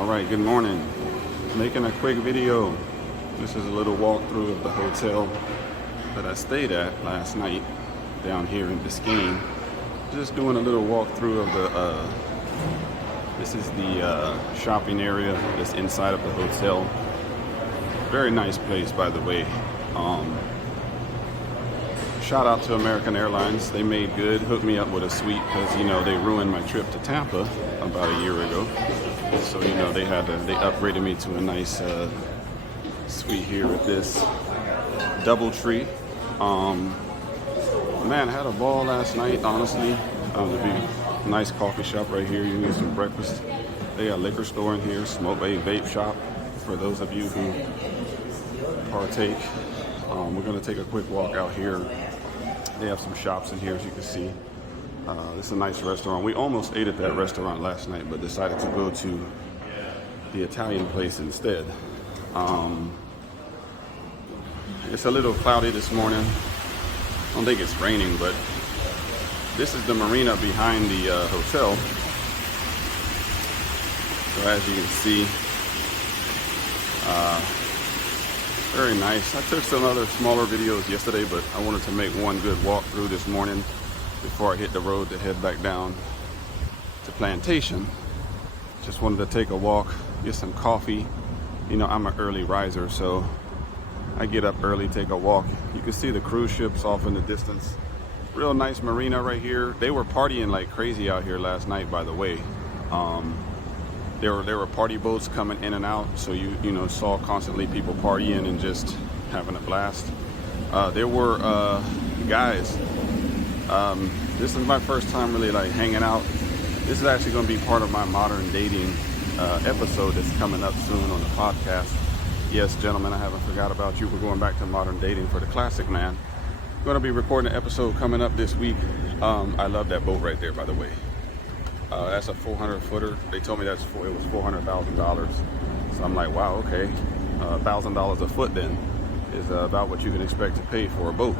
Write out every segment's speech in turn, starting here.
All right, good morning. Making a quick video. This is a little walkthrough of the hotel that I stayed at last night down here in Biscayne. Just doing a little walkthrough of the, this is the shopping area that's inside of the hotel. Very nice place, by the way. Shout out to American Airlines. They made good, hooked me up with a suite because, you know, they ruined my trip to Tampa about a year ago. So, you know, they upgraded me to a nice suite here with this DoubleTree. Man, I had a ball last night, honestly. There'd be a nice coffee shop right here. You need some breakfast. They got a liquor store in here, vape shop for those of you who partake. We're gonna take a quick walk out here. They have some shops in here, as you can see. This is a nice restaurant. We almost ate at that restaurant last night, but decided to go to the Italian place instead. It's a little cloudy this morning. I don't think it's raining, but this is the marina behind the hotel. So as you can see, very nice. I took some other smaller videos yesterday, but I wanted to make one good walkthrough this morning before I hit the road to head back down to Plantation. Just wanted to take a walk, get some coffee. You know, I'm an early riser, so I get up early, take a walk. You can see the cruise ships off in the distance. Real nice marina right here. They were partying like crazy out here last night, by the way. There were party boats coming in and out, so you know, saw constantly people partying and just having a blast. There were guys. This is my first time really like hanging out. This is actually going to be part of my modern dating episode that's coming up soon on the podcast. Yes, gentlemen, I haven't forgot about you. We're going back to modern dating for the classic man. I'm going to be recording an episode coming up this week. I love that boat right there, by the way. That's a 400 footer. They told me it was $400,000. So I'm like, wow, okay. $1,000 a foot then is about what you can expect to pay for a boat.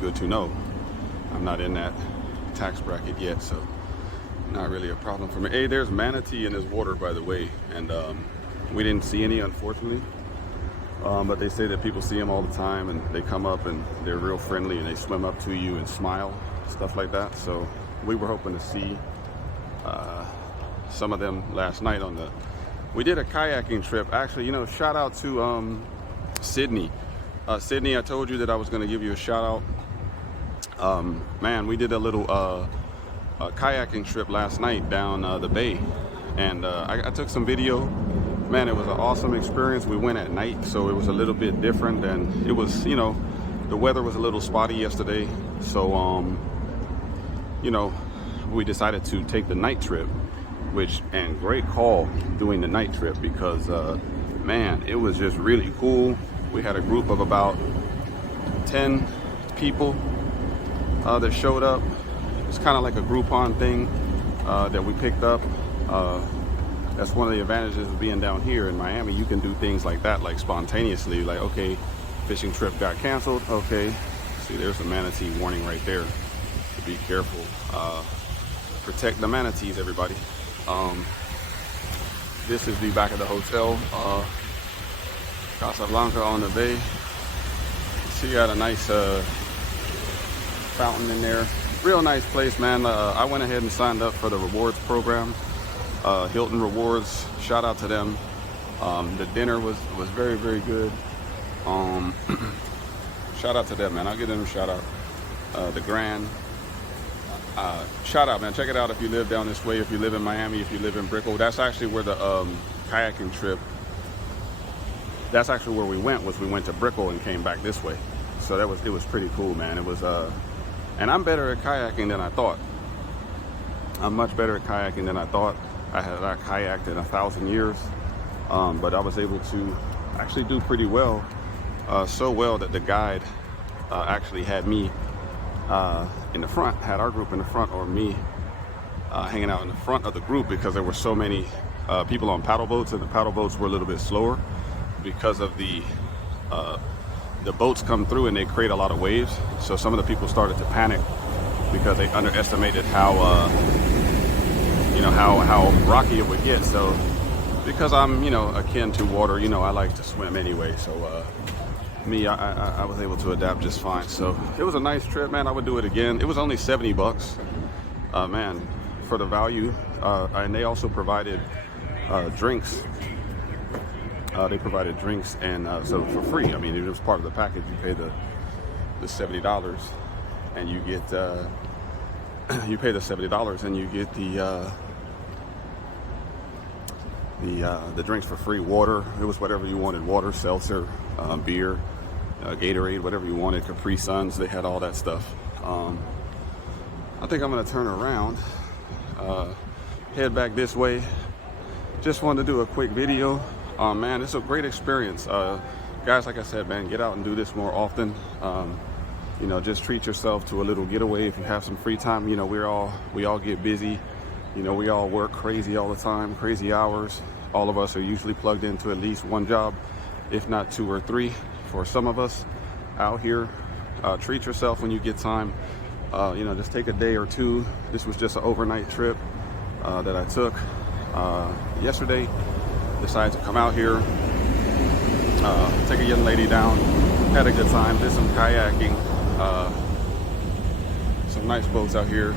Good to know. I'm not in that tax bracket yet, so not really a problem for me. Hey, there's manatee in this water, by the way, and we didn't see any, unfortunately. But they say that people see them all the time, and they come up and they're real friendly, and they swim up to you and smile, stuff like that. So we were hoping to see some of them last night we did a kayaking trip. Actually, you know, shout out to Sydney. Sydney, I told you that I was going to give you a shout out. Man, we did a little kayaking trip last night down the bay, and I took some video. Man, it was an awesome experience. We went at night, so it was a little bit different, and it was, you know, the weather was a little spotty yesterday, so you know, we decided to take the night trip, and great call doing the night trip because man, it was just really cool. We had a group of about 10 people that showed up. It's kind of like a Groupon thing that we picked up. That's one of the advantages of being down here in Miami. You can do things like that, like spontaneously, like, okay, fishing trip got canceled. Okay, see, there's a manatee warning right there. Be careful. Protect the manatees, everybody. This is the back of the hotel. Casablanca on the bay. See, you got a nice fountain in there. Real nice place, man. I went ahead and signed up for the rewards program. Hilton Rewards, shout out to them. The dinner was very, very good. Shout out to them, man. I'll give them a shout out. The Grand. Shout out, man. Check it out if you live down this way, if you live in Miami, if you live in Brickell. That's actually where the kayaking trip, that's actually where we went to Brickell and came back this way. So it was pretty cool, man. It was and I'm better at kayaking than I thought. I'm much better at kayaking than I thought. I had not kayaked in 1,000 years, but I was able to actually do pretty well, so well that the guide actually had me in the front, had our group in the front, or me hanging out in the front of the group because there were so many people on paddle boats, and the paddle boats were a little bit slower because of the boats come through and they create a lot of waves. So some of the people started to panic because they underestimated how you know, how rocky it would get. So because I'm, you know, akin to water, you know, I like to swim anyway. So I was able to adapt just fine. So it was a nice trip, man. I would do it again. It was only 70 bucks, man, for the value. And they also provided drinks. They provided drinks, and so for free. I mean, it was part of the package. You pay the $70, and you get you pay the $70, and you get the drinks for free. Water, it was whatever you wanted: water, seltzer, beer, Gatorade, whatever you wanted. Capri Suns, they had all that stuff. I think I'm gonna turn around, head back this way. Just wanted to do a quick video. Man, it's a great experience. Guys, like I said, man, get out and do this more often. You know, just treat yourself to a little getaway if you have some free time. You know, we all get busy. You know, we all work crazy all the time, crazy hours. All of us are usually plugged into at least one job, if not 2 or 3 for some of us out here. Treat yourself when you get time. You know, just take a day or 2. This was just an overnight trip that I took yesterday. Decided to come out here, take a young lady down, had a good time, did some kayaking, some nice boats out here.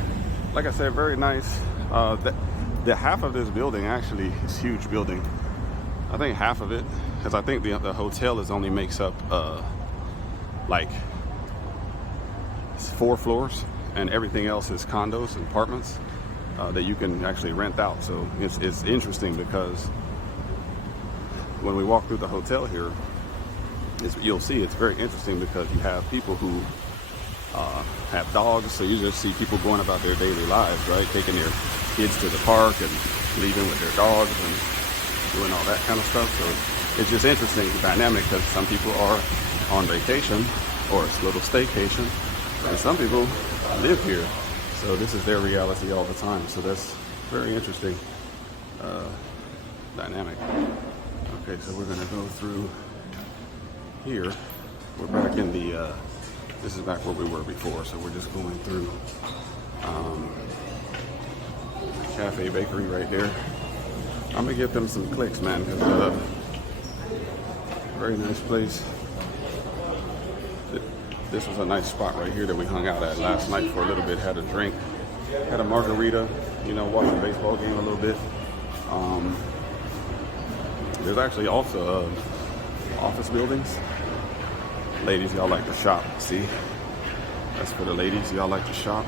Like I said, very nice. The half of this building actually is a huge building. I think half of it, because I think the hotel only makes up like 4 floors, and everything else is condos and apartments that you can actually rent out. So it's interesting because when we walk through the hotel here, you'll see it's very interesting because you have people who have dogs. So you just see people going about their daily lives, right? Taking their kids to the park and leaving with their dogs and doing all that kind of stuff. So it's just interesting, the dynamic, because some people are on vacation or it's a little staycation, and some people live here. So this is their reality all the time. So that's very interesting dynamic. Okay, so we're gonna go through here. We're back in the, this is back where we were before, so we're just going through cafe bakery right there. I'm gonna give them some clicks, man, because very nice place. This was a nice spot right here that we hung out at last night for a little bit, had a drink, had a margarita, you know, watched the baseball game a little bit. There's actually also office buildings. Ladies, y'all like to shop. See, that's for the ladies. Y'all like to shop.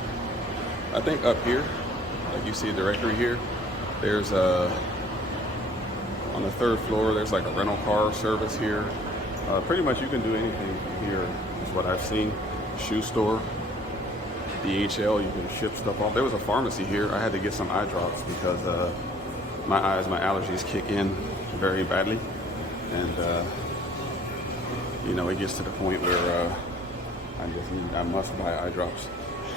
I think up here, like you see a directory here, there's on the 3rd floor, there's like a rental car service here. Pretty much you can do anything from here, is what I've seen. Shoe store, DHL, you can ship stuff off. There was a pharmacy here. I had to get some eye drops because my allergies kick in very badly, and you know, it gets to the point where I must buy eye drops.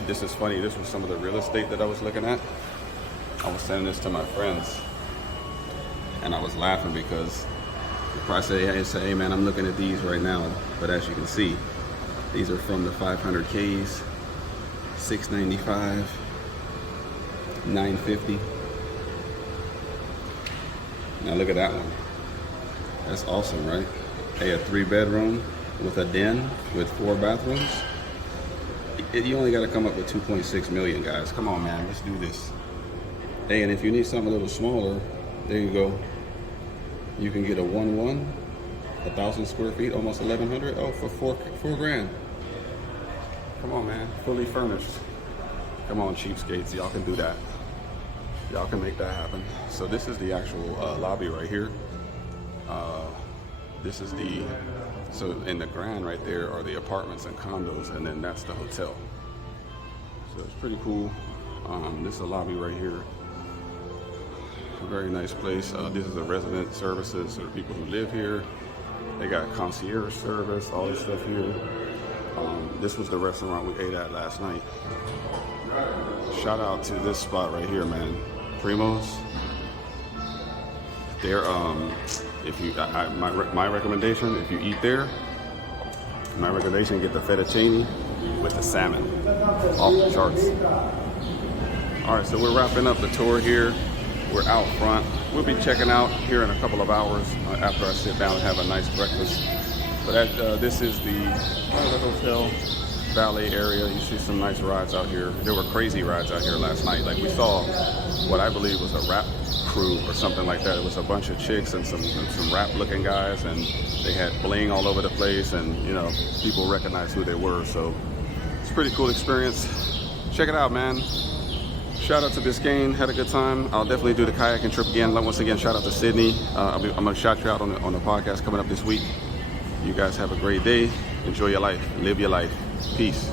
This is funny. This was some of the real estate that I was looking at. I was sending this to my friends, and I was laughing because if I say, hey man, I'm looking at these right now, but as you can see, these are from the 500Ks, $695, $950. Now look at that one. That's awesome, right? Hey, a 3-bedroom with a den with 4 bathrooms. You only got to come up with 2.6 million, guys. Come on, man, let's do this. Hey, and if you need something a little smaller, there you go. You can get a 1-1, 1,000 square feet, almost 1,100. Oh, for four grand. Come on, man, fully furnished. Come on, cheapskates, y'all can do that. Y'all can make that happen. So this is the actual lobby right here. This is so in the Grand right there are the apartments and condos, and then that's the hotel. So it's pretty cool. This is a lobby right here. A very nice place. This is the resident services, so the people who live here. They got concierge service, all this stuff here. This was the restaurant we ate at last night. Shout out to this spot right here, man. Primo's. They're if you my recommendation, if you eat there, my recommendation, get the fettuccine with the salmon. Off the charts. All right, so we're wrapping up the tour here. We're out front. We'll be checking out here in a couple of hours after I sit down and have a nice breakfast. But this is the hotel valet area. You see some nice rides out here. There were crazy rides out here last night. Like we saw what I believe was a rap crew or something like that. It was a bunch of chicks and some rap looking guys, and they had bling all over the place, and you know, people recognized who they were. So it's a pretty cool experience. Check it out, man. Shout out to Biscayne, had a good time. I'll definitely do the kayaking trip again. Once again, shout out to Sydney. I'm gonna shout you out on the podcast coming up this week. You guys have a great day. Enjoy your life. Live your life. Peace.